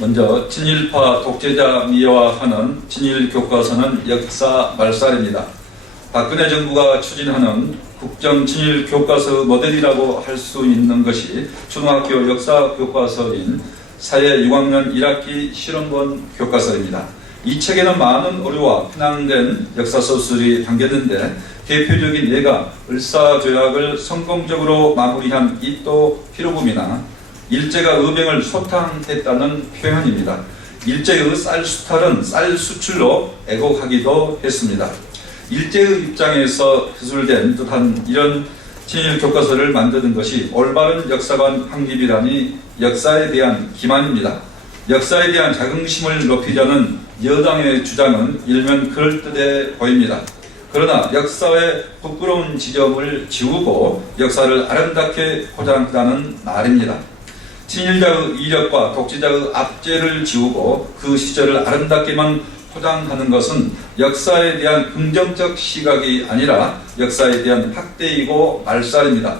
먼저 친일파 독재자 미화하는 친일 교과서는 역사 말살입니다. 박근혜 정부가 추진하는 국정 친일 교과서 모델이라고 할 수 있는 것이 초등학교 역사 교과서인 사회 6학년 1학기 실험본 교과서입니다. 이 책에는 많은 오류와 편향된 역사 소설이 담겼는데 대표적인 예가 을사조약을 성공적으로 마무리한 이또 피로금이나 일제가 의병을 소탕했다는 표현입니다. 일제의 쌀수탈은 쌀 수출로 애곡하기도 했습니다. 일제의 입장에서 기술된 듯한 이런 친일 교과서를 만드는 것이 올바른 역사관 확립이라니 역사에 대한 기만입니다. 역사에 대한 자긍심을 높이자는 여당의 주장은 일면 그럴듯해 보입니다. 그러나 역사의 부끄러운 지점을 지우고 역사를 아름답게 포장하자는 말입니다. 친일자의 이력과 독재자의 압제를 지우고 그 시절을 아름답게만 포장하는 것은 역사에 대한 긍정적 시각이 아니라 역사에 대한 학대이고 말살입니다.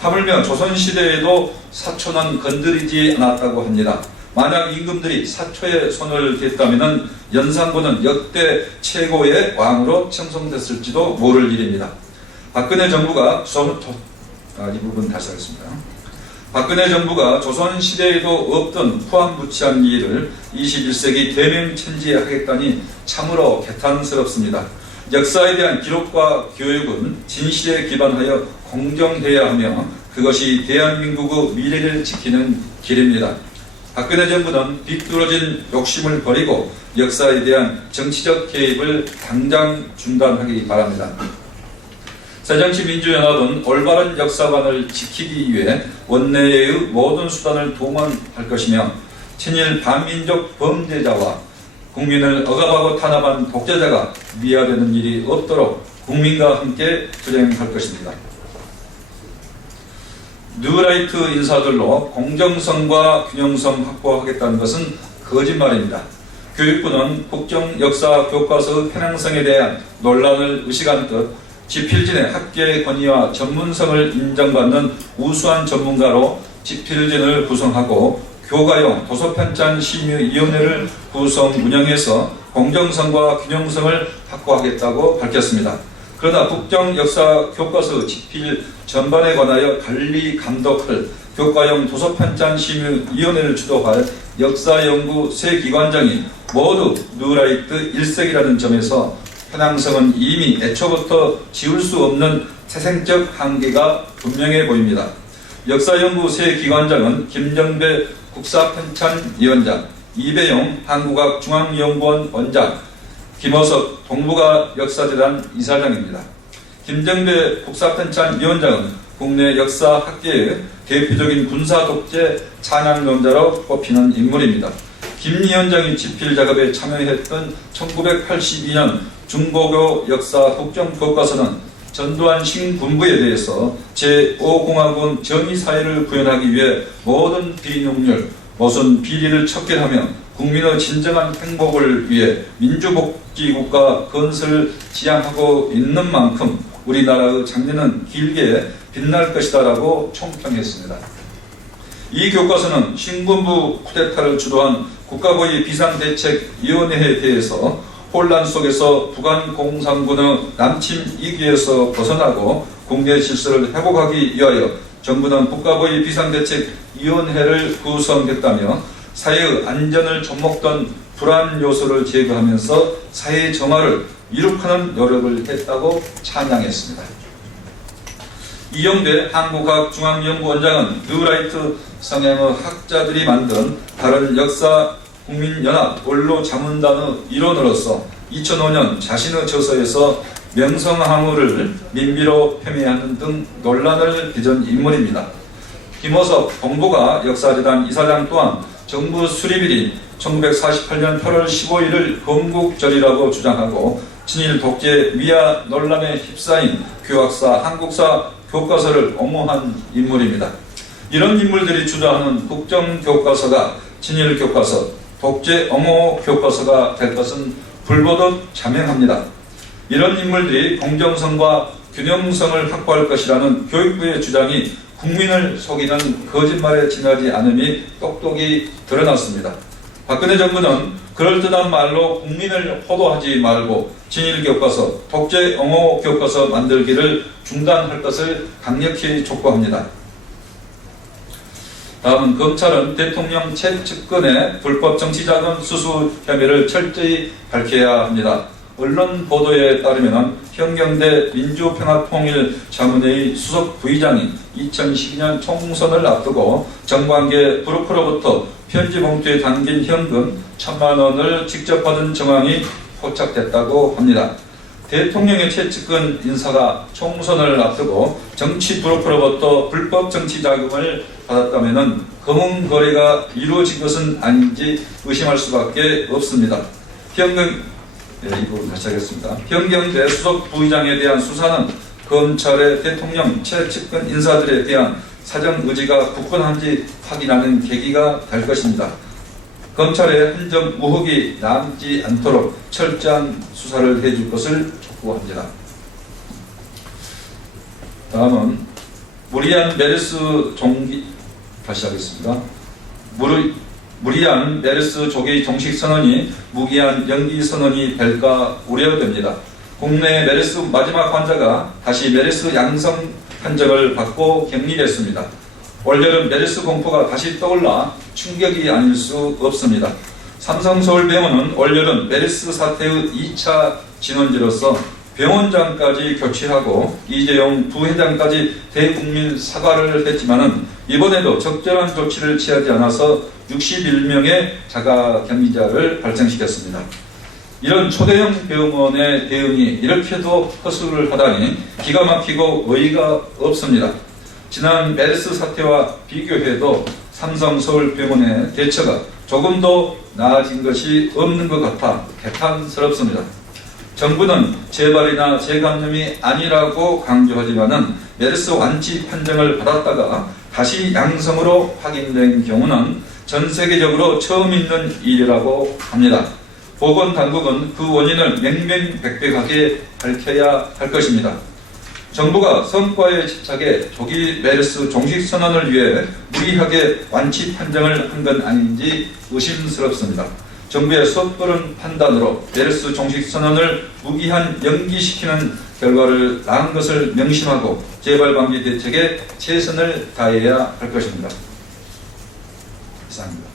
하물며 조선시대에도 사초는 건드리지 않았다고 합니다. 만약 임금들이 사초에 손을 댔다면 연산군은 역대 최고의 왕으로 칭송됐을지도 모를 일입니다. 박근혜 정부가 이 부분 다시 하겠습니다. 박근혜 정부가 조선시대에도 없던 후한무치한 일을 21세기 대명천지하겠다니 참으로 개탄스럽습니다. 역사에 대한 기록과 교육은 진실에 기반하여 공정해야 하며 그것이 대한민국의 미래를 지키는 길입니다. 박근혜 정부는 비뚤어진 욕심을 버리고 역사에 대한 정치적 개입을 당장 중단하기 바랍니다. 새정치민주연합은 올바른 역사관을 지키기 위해 원내의 모든 수단을 동원할 것이며 친일 반민족 범죄자와 국민을 억압하고 탄압한 독재자가 미화되는 일이 없도록 국민과 함께 투쟁할 것입니다. 뉴라이트 인사들로 공정성과 균형성 확보하겠다는 것은 거짓말입니다. 교육부는 국정 역사 교과서의 편향성에 대한 논란을 의식한 듯 지필진의 학계 권위와 전문성을 인정받는 우수한 전문가로 지필진을 구성하고 교과용 도서편찬 심의위원회를 구성 운영해서 공정성과 균형성을 확보하겠다고 밝혔습니다. 그러나 국정 역사 교과서 집필 전반에 관하여 관리 감독할 교과용 도서편찬 심의위원회를 주도할 역사연구 세 기관장이 모두 뉴라이트 일색이라는 점에서 편향성은 이미 애초부터 지울 수 없는 태생적 한계가 분명해 보입니다. 역사연구 세 기관장은 김정배 국사편찬위원장, 이배용 한국학중앙연구원 원장, 김어석 동북아 역사재단 이사장입니다. 김정배 국사편찬위원장은 국내 역사학계의 대표적인 군사독재 찬양론자로 꼽히는 인물입니다. 김 위원장이 집필 작업에 참여했던 1982년 중고교 역사 국정교과서는 전두환 신군부에 대해서 제5공화군 정의사회를 구현하기 위해 모든 비능률, 모순 비리를 척결하며 국민의 진정한 행복을 위해 민주복지국가 건설을 지향하고 있는 만큼 우리나라의 장래는 길게 빛날 것이다라고 총평했습니다. 이 교과서는 신군부 쿠데타를 주도한 국가보위 비상대책위원회에 대해서 혼란 속에서 북한 공산군의 남침 이기에서 벗어나고 국내 질서를 회복하기 위하여 정부는 국가보위 비상대책위원회를 구성했다며 사회의 안전을 좀먹던 불안 요소를 제거하면서 사회 정화를 이룩하는 노력을 했다고 찬양했습니다. 이영배 한국학중앙연구원장은 뉴라이트 성향의 학자들이 만든 다른 역사 국민연합 원로자문단의 일원으로서 2005년 자신의 저서에서 명성황후를 민비로 폄훼하는 등 논란을 빚은 인물입니다. 김어석 동북아 역사재단 이사장 또한 정부 수립일인 1948년 8월 15일을 건국절이라고 주장하고 친일 독재 미화 논란에 휩싸인 교학사, 한국사 교과서를 옹호한 인물입니다. 이런 인물들이 주장하는 국정교과서가 친일 교과서, 독재 옹호 교과서가 될 것은 불보듯 자명합니다. 이런 인물들이 공정성과 균형성을 확보할 것이라는 교육부의 주장이 국민을 속이는 거짓말에 지나지 않음이 똑똑히 드러났습니다. 박근혜 정부는 그럴듯한 말로 국민을 호도하지 말고 친일 교과서, 독재 옹호 교과서 만들기를 중단할 것을 강력히 촉구합니다. 다음은 검찰은 대통령 최측근의 불법 정치자금 수수 혐의를 철저히 밝혀야 합니다. 언론 보도에 따르면 현경대 민주평화통일자문회의 수석 부의장이 2012년 총선을 앞두고 정관계 브로커로부터 편지 봉투에 담긴 현금 1,000만 원을 직접 받은 정황이 포착됐다고 합니다. 대통령의 최측근 인사가 총선을 앞두고 정치 브로커로부터 불법 정치 자금을 받았다면 검은 거래가 이루어진 것은 아닌지 의심할 수밖에 없습니다. 이 부분 다시 하겠습니다. 현경대 수석 부의장에 대한 수사는 검찰의 대통령 최측근 인사들에 대한 사정 의지가 굳건한지 확인하는 계기가 될 것입니다. 검찰의 한 점 의혹이 남지 않도록 철저한 수사를 해줄 것을 촉구합니다. 다음은 무리한 메르스 종기 다시 하겠습니다. 무리한 메르스 조기 종식 선언이 무기한 연기 선언이 될까 우려됩니다. 국내 메르스 마지막 환자가 다시 메르스 양성 판정을 받고 격리됐습니다. 올여름 메르스 공포가 다시 떠올라 충격이 아닐 수 없습니다. 삼성서울병원은 올여름 메르스 사태의 2차 진원지로서 병원장까지 교체하고 이재용 부회장까지 대국민 사과를 했지만은 이번에도 적절한 조치를 취하지 않아서 61명의 자가 격리자를 발생시켰습니다. 이런 초대형 병원의 대응이 이렇게도 허술을 하다니 기가 막히고 어이가 없습니다. 지난 메르스 사태와 비교해도 삼성서울병원의 대처가 조금도 나아진 것이 없는 것 같아 개탄스럽습니다. 정부는 재발이나 재감염이 아니라고 강조하지만은 메르스 완치 판정을 받았다가 다시 양성으로 확인된 경우는 전 세계적으로 처음 있는 일이라고 합니다. 보건당국은 그 원인을 명명백백하게 밝혀야 할 것입니다. 정부가 성과에 집착해 조기 메르스 종식 선언을 위해 무리하게 완치 판정을 한 건 아닌지 의심스럽습니다. 정부의 섣부른 판단으로 메르스 종식 선언을 무기한 연기시키는 결과를 낳은 것을 명심하고 재발 방지 대책에 최선을 다해야 할 것입니다. 이상입니다.